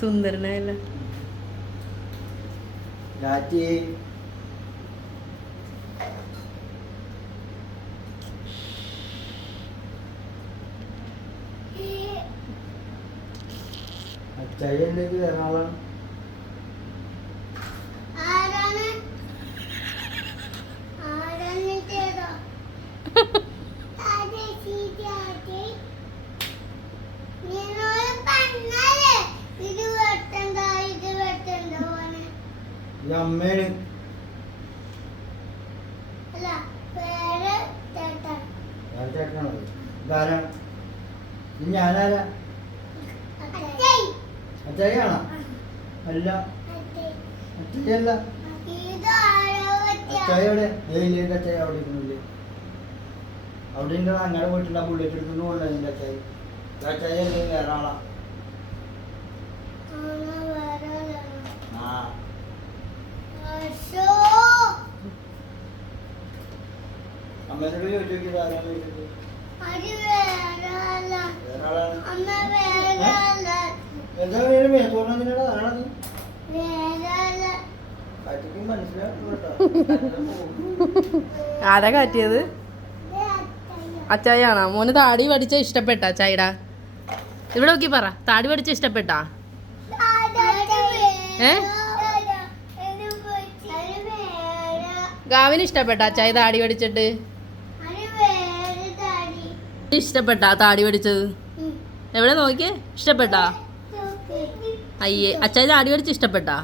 സുന്ദരനായല്ല. അച്ചായിലേക്ക് എറണാകുളം അമ്മേന് ചേട്ടനാണോ ഇതാരാണ്? ഞാനാരാ? അച്ചായിയാണോ? അല്ല അച്ചായിയല്ല. അച്ചായിയുടെ ഏതിലേക്ക് അച്ചായി അവിടെ ഇരിക്കുന്നില്ലേ? അവിടെ ഉണ്ട്. അങ്ങനെ പോയിട്ടില്ല. ബുള്ളറ്റ് എടുത്തുകൊണ്ട് പോകണ്ട നിന്റെ അച്ചായി. അച്ചായി അല്ലേ വേറെ ആ അമ്മേനോട് ചോദിച്ചു നോക്കിയത് ആരാണ് ചോദിച്ചത്? എന്താ മേത്തോറിനാ ആരാണത്? കാറ്റിക്ക് മനസ്സിലാക്കുന്നുണ്ടോ? ആരാ കാറ്റിയത്? അച്ചായാണോ? മോന് താടി പഠിച്ച ഇഷ്ടപ്പെട്ട അച്ചായിടാ? ഇവിടെ നോക്കി പറ, താടി പഠിച്ച ഇഷ്ടപ്പെട്ടാ? ഗാവിന് ഇഷ്ടപ്പെട്ടാ അച്ചായി താടി പഠിച്ചിട്ട്? ഇഷ്ടപ്പെട്ടാ താടി പഠിച്ചത്? എവിടെ നോക്കിയേ? ഇഷ്ടപ്പെട്ടാ? അയ്യേ, അച്ചായി താടി പഠിച്ച് ഇഷ്ടപ്പെട്ടാ?